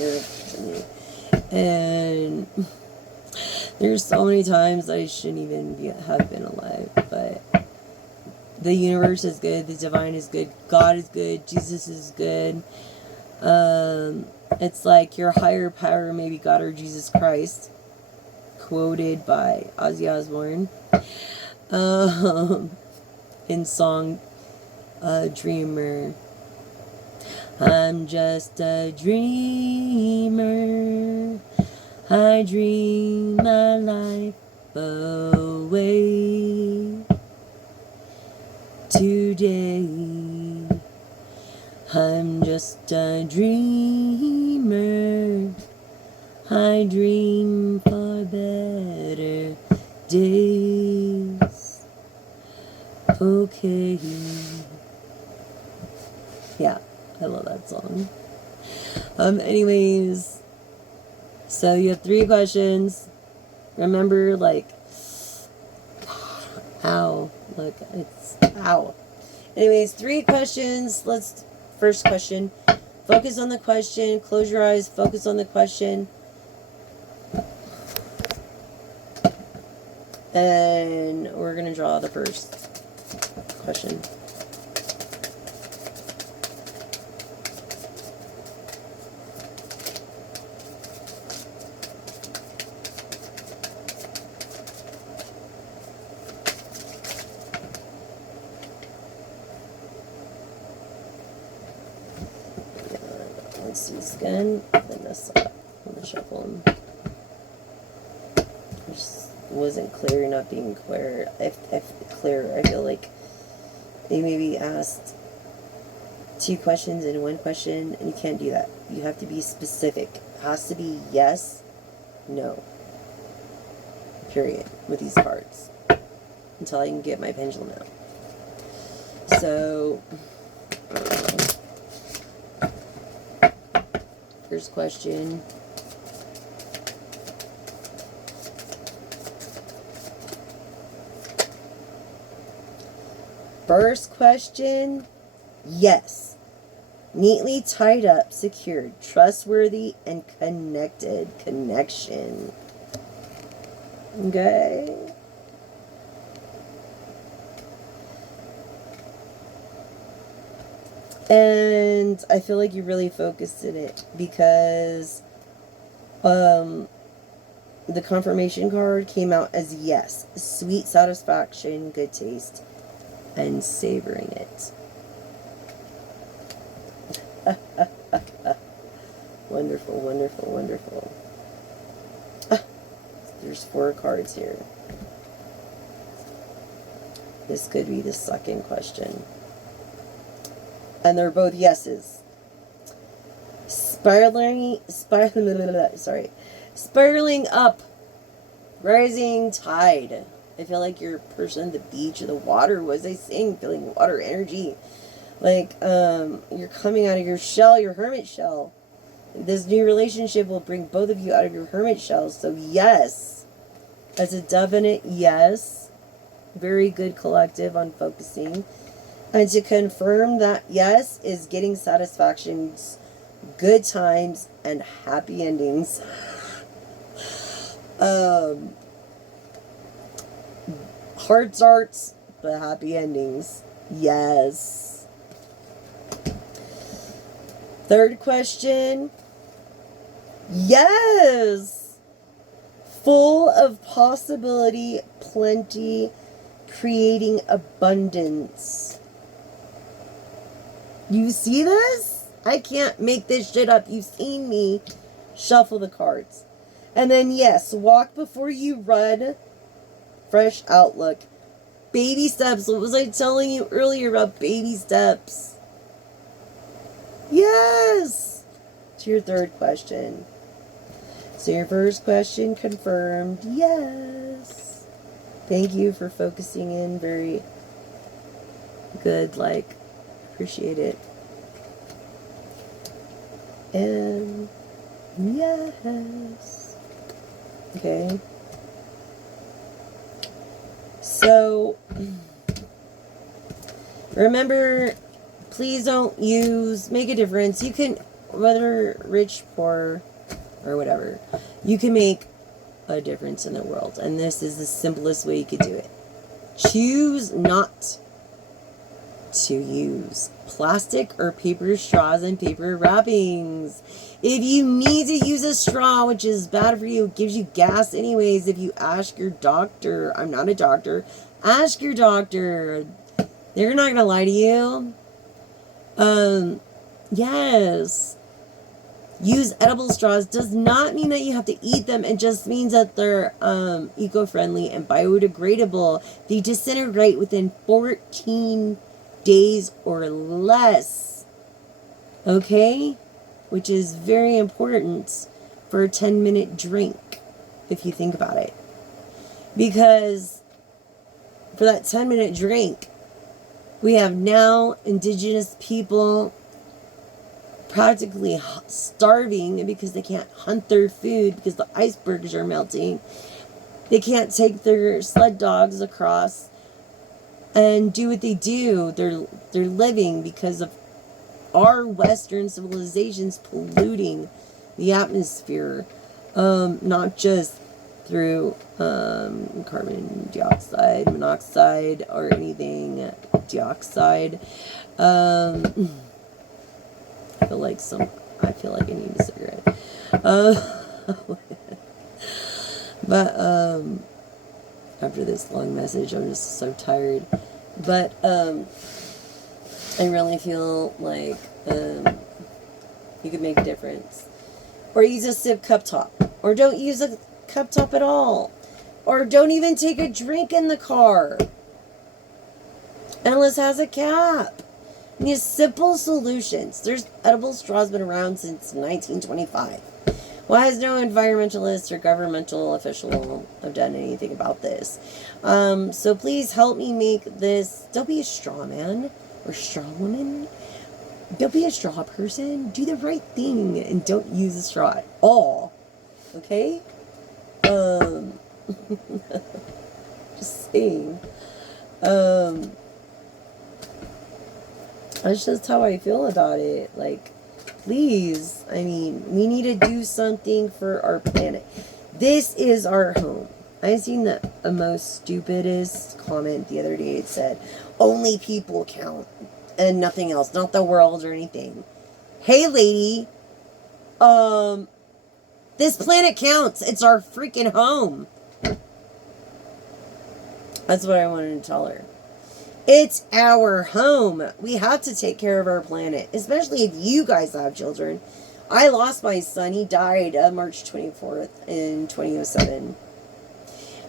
here. And there's so many times I shouldn't even have been alive, but the universe is good, the divine is good, God is good, Jesus is good. It's like your higher power, maybe God or Jesus Christ, quoted by Ozzy Osbourne in song Dreamer. I'm just a dreamer, I dream my life away. Today I'm just a dreamer, I dream for better days. Okay. Yeah, I love that song. Anyways, so you have 3 questions. Remember, like, ow, look, it's, ow. Anyways, 3 questions. First question, focus on the question, close your eyes, focus on the question. And we're going to draw the first question. Let's see, scan, then this up. I'm going to shuffle them. Just wasn't clear, not being clear. Clear, I feel like they maybe asked 2 questions in 1 question, and you can't do that. You have to be specific. It has to be yes, no. Period. With these cards. Until I can get my pendulum out. So, first question. First question, yes. Neatly tied up, secured, trustworthy, and connected. Connection. Okay. And I feel like you really focused in it because the confirmation card came out as yes. Sweet satisfaction, good taste, and savoring it. Wonderful, wonderful, wonderful. There's 4 cards here. This could be the second question. And they're both yeses. Spiraling up. Rising tide. I feel like you're a person at the beach or the water. What was I saying? Feeling water energy. Like, you're coming out of your shell, your hermit shell. This new relationship will bring both of you out of your hermit shells. So yes. That's a definite yes. Very good collective on focusing. And to confirm that yes is getting satisfactions, good times, and happy endings. Hard starts, but happy endings. Yes. Third question. Yes. Full of possibility, plenty, creating abundance. You see this? I can't make this shit up. You've seen me shuffle the cards. And then yes, walk before you run. Fresh outlook. Baby steps. What was I telling you earlier about baby steps? Yes. To your third question. So your first question confirmed. Yes. Thank you for focusing in. Very good. Like, appreciate it. And yes. Okay. So, remember, please don't make a difference. You can whether rich, poor, or whatever, you can make a difference in the world. And this is the simplest way you could do it. Choose not to use plastic or paper straws and paper wrappings. If you need to use a straw, which is bad for you, it gives you gas anyways, if you ask your doctor, I'm not a doctor, ask your doctor. They're not going to lie to you. Yes. Use edible straws does not mean that you have to eat them. It just means that they're eco-friendly and biodegradable. They disintegrate within 14 days or less. Okay? Which is very important for a 10-minute drink, if you think about it. Because for that 10-minute drink, we have now indigenous people practically starving because they can't hunt their food because the icebergs are melting. They can't take their sled dogs across and do what they do. They're living because of our Western civilizations polluting the atmosphere, not just through carbon dioxide, monoxide, or anything dioxide. I feel like I need a cigarette. But after this long message, I'm just so tired. But I really feel like you could make a difference. Or use a sip cup top. Or don't use a cup top at all. Or don't even take a drink in the car. Unless it has a cap. And these simple solutions. There's edible straws been around since 1925. Why has no environmentalist or governmental official have done anything about this? So please help me make this. Don't be a straw man or straw woman. Don't be a straw person. Do the right thing and don't use a straw at all. Okay? Just saying. That's just how I feel about it. Like, please, I mean, we need to do something for our planet. This is our home. I seen the most stupidest comment the other day. It said, only people count and nothing else, not the world or anything. Hey, lady, this planet counts. It's our freaking home. That's what I wanted to tell her. It's our home. We have to take care of our planet, especially if you guys have children. I lost my son. He died March 24th in 2007.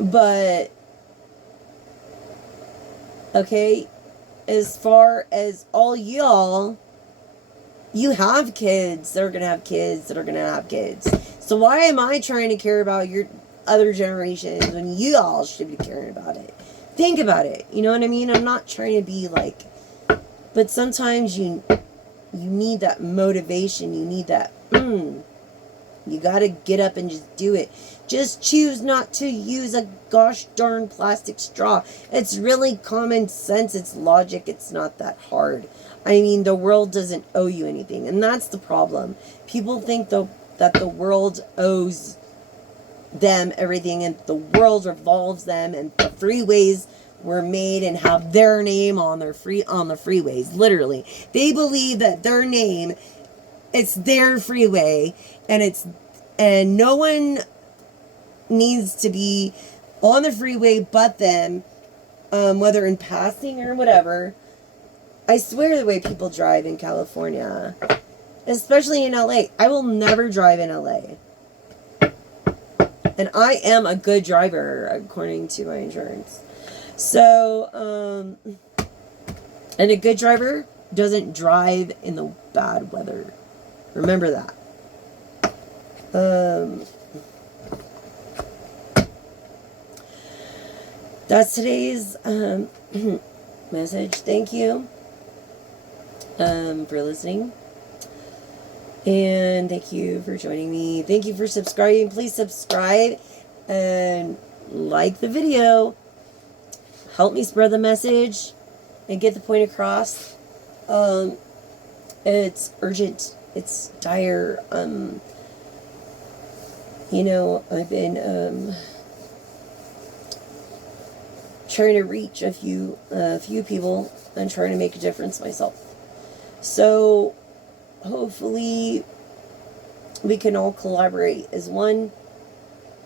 But, okay, as far as all y'all, you have kids that are going to have kids that are going to have kids. So why am I trying to care about your other generations when you all should be caring about it? Think about it. You know what I mean? I'm not trying to be like, but sometimes you need that motivation. You need that, you got to get up and just do it. Just choose not to use a gosh darn plastic straw. It's really common sense. It's logic. It's not that hard. I mean, the world doesn't owe you anything. And that's the problem. People think that the world owes them everything and the world revolves them and the freeways were made and have their name on the freeways. Literally. They believe that their name, it's their freeway and no one needs to be on the freeway but them, whether in passing or whatever. I swear the way people drive in California, especially in LA, I will never drive in LA. And I am a good driver, according to my insurance. So, and a good driver doesn't drive in the bad weather. Remember that. That's today's message. Thank you for listening. And thank you for joining me. Thank you for subscribing. Please subscribe and like the video. Help me spread the message and get the point across. It's urgent. It's dire. You know, I've been trying to reach a few people and trying to make a difference myself. So hopefully we can all collaborate as one.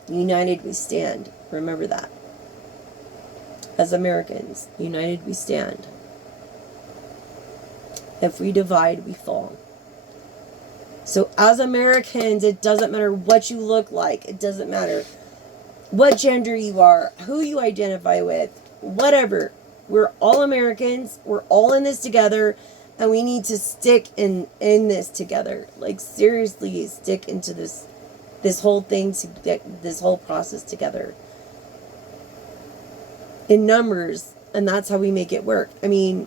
United we stand. Remember that. As Americans, united we stand. If we divide, we fall. So as Americans, it doesn't matter what you look like. It doesn't matter what gender you are, who you identify with, whatever. We're all Americans. We're all in this together. And we need to stick in this together. Like, seriously, stick into this whole thing, to get this whole process together. In numbers. And that's how we make it work. I mean,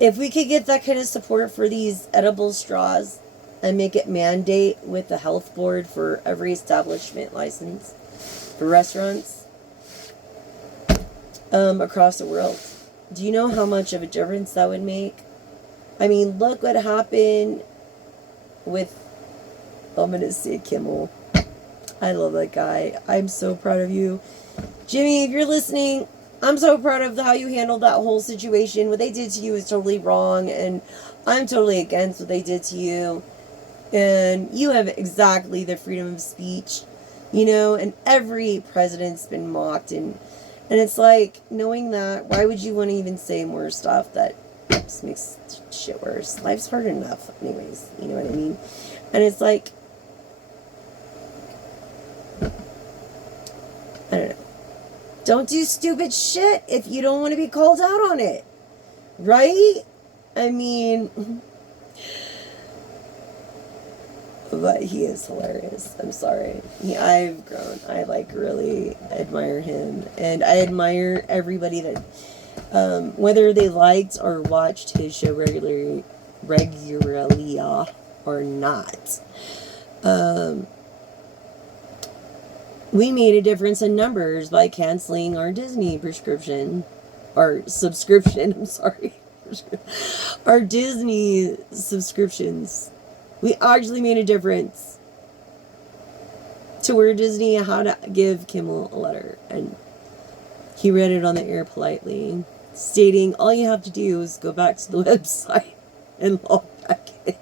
if we could get that kind of support for these edible straws and make it mandate with the health board for every establishment license for restaurants across the world, do you know how much of a difference that would make? I mean, look what happened with, I'm going to say Kimmel. I love that guy. I'm so proud of you. Jimmy, if you're listening, I'm so proud of how you handled that whole situation. What they did to you is totally wrong, and I'm totally against what they did to you. And you have exactly the freedom of speech, you know, and every president's been mocked, and it's like, knowing that, why would you want to even say more stuff that just makes shit worse? Life's hard enough anyways, you know what I mean? And it's like, I don't know. Don't do stupid shit if you don't want to be called out on it. Right? I mean, but he is hilarious. I'm sorry. I've grown. I really admire him. And I admire everybody that, whether they liked or watched his show regularly or not. We made a difference in numbers by canceling our Disney subscription. I'm sorry. Our Disney subscriptions. We actually made a difference to where Disney had to give Kimmel a letter. And he read it on the air politely, stating all you have to do is go back to the website and log back in.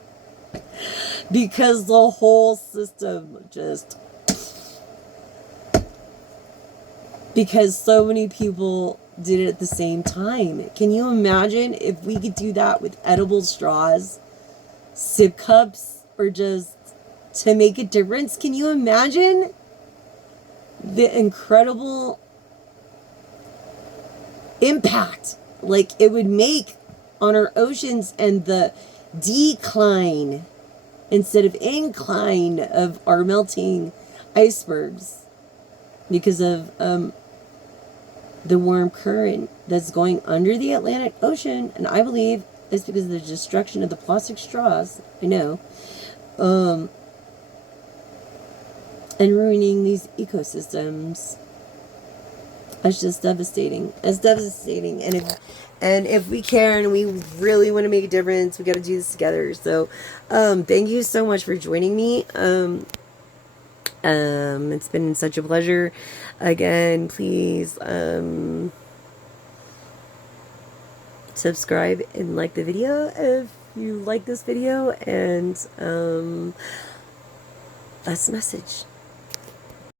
Because the whole system just... Because so many people did it at the same time. Can you imagine if we could do that with edible straws, sip cups, or just to make a difference? Can you imagine the incredible impact like it would make on our oceans and the decline instead of incline of our melting icebergs because of the warm current that's going under the Atlantic Ocean, and I believe it's because of the destruction of the plastic straws, I know, and ruining these ecosystems. It's just devastating. It's devastating, and if we care and we really want to make a difference, we got to do this together. So, thank you so much for joining me. It's been such a pleasure. Again, please subscribe and like the video if you like this video, and that's the message.